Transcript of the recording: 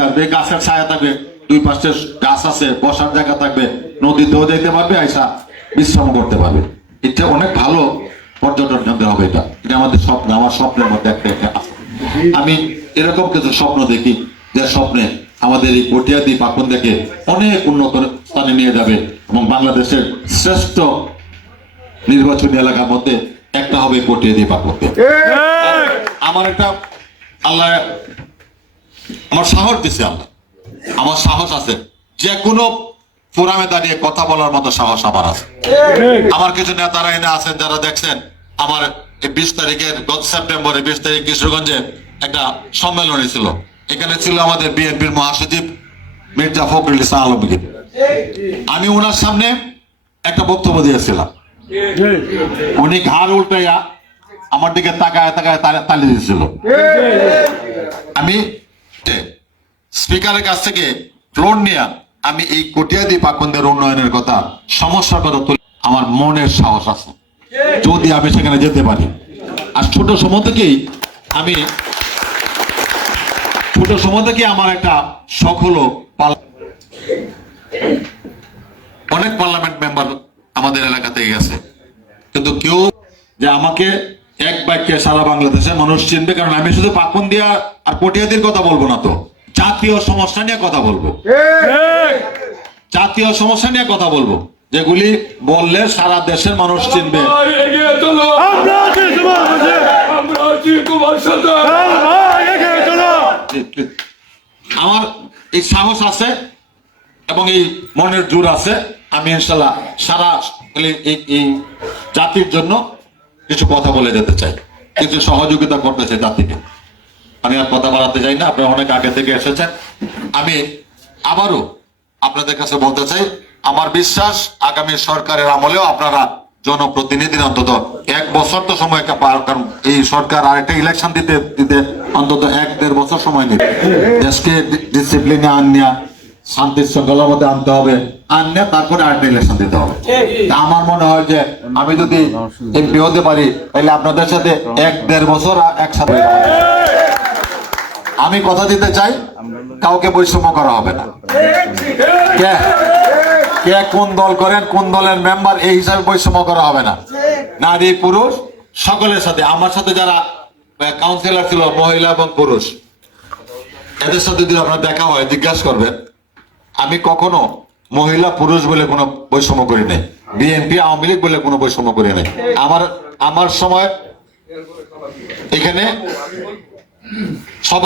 থাকবে, গাছের ছায়া থাকবে, দুই পাশে গাছ আছে, বসার জায়গা থাকবে, নদীতেও যেতে পারবে, আইসা বিশ্রাম করতে পারবে। এটা অনেক ভালো পর্যটন কেন্দ্র হবে। এটা এটা আমাদের স্বপ্ন, আমার স্বপ্নের মধ্যে একটা আছে। আমি এরকম কিছু স্বপ্ন দেখি যে স্বপ্নে আমাদের এই কটিয়াদি পাকুন্দাকে অনেক উন্নত স্থানে নিয়ে যাবে এবং বাংলাদেশের শ্রেষ্ঠ নির্বাচনী এলাকার মধ্যে একটা হবে কটিয়াদি পাকুন্দা। আমার একটা আল্লাহ আমার সাহস দিছে, আল্লাহ আমার সাহস আছে, যে কোনো ফোরামে দাঁড়িয়ে কথা বলার মতো সাহস আমার আছে। আমার কিছু নেতারা এনে আছেন যারা দেখছেন আমার 20 তারিখের গত সেপ্টেম্বরে 20 তারিখ কিশোরগঞ্জে একটা সম্মেলনী ছিল। এখানে ছিল আমাদের বিএনপির মহাসচিব মির্জা ফখরুল ইসলাম আলমগীর। আমি ওনার সামনে একটা বক্তব্য দিয়েছিলাম, উনি ঘাড় উল্টাইয়া আমার দিকে তাকায় তাকায় তালি দিয়েছিল। আমি স্পিকারের কাছ থেকে ফ্লোর নিয়ে আমি এই কটিয়াদি পাকুন্দের উন্নয়নের কথা, সমস্যার কথা তুলে আমার মনের সাহস আছে যদি আমি সেখানে যেতে পারি। আর ছোট সময় থেকেই আমার একটা শখ হলো, অনেক পার্লামেন্ট মেম্বার আমাদের এলাকা থেকে গেছে, কিন্তু কেউ যে আমাকে এক বাক্যে সারা বাংলাদেশে মানুষ চিনবে, কারণ আমি শুধু পাকুন্দিয়া আর কটিয়াদির কথা বলবো না, তো জাতীয় সমস্যা নিয়ে কথা বলবো। জাতীয় সমস্যা নিয়ে কথা বলবো, যেগুলি বললে সারা দেশের মানুষ চিনবে। আমার এই সাহস আছে এবং এই মনের জোর আছে। আমি ইনশাল্লাহ সারা এই জাতির জন্য কিছু কথা বলে যেতে চাই, কিছু সহযোগিতা করতে চাই জাতিকে। আমি আর কথা বাড়াতে চাই না, আপনারা অনেক আগে থেকে এসেছেন। আমি আবারও আপনাদের কাছে বলতে চাই, আমার বিশ্বাস আগামী সরকারের আমলেও আপনারা জনপ্রতিনিধির অন্তত 1 বছর তো সময় পার, কারণ এই সরকার আরেকটা ইলেকশন দিতে অন্তত 1-1.5 বছর সময় নেবে। দেশকে ডিসিপ্লিনে আনিয়া শান্তি শৃঙ্খলার মধ্যে আনতে হবে, আনিয়া তারপরে আরেকটা ইলেকশন দিতে হবে। আমার মনে হয় যে আমি যদি এমপি হতে পারি তাহলে আপনাদের সাথে 1-1.5 বছর একসাথে। আমি কথা দিতে চাই, কাউকে বৈষম্য করা হবে না। কে কোন দল করেন, কোন দলের মেম্বার, এই হিসাবে বৈষম্য করা হবে না। নারী পুরুষ সকলের সাথে, আমার সাথে যারা কাউন্সিলর ছিল মহিলা এবং পুরুষ, এদের সাথে যদি আপনার দেখা হয় জিজ্ঞাসা করবেন, আমি কখনো মহিলা পুরুষ বলে কোনো বৈষম্য করি নাই, বিএনপি আওয়ামী লীগ বলে কোনো বৈষম্য করি নাই। আমার সময় এখানে সব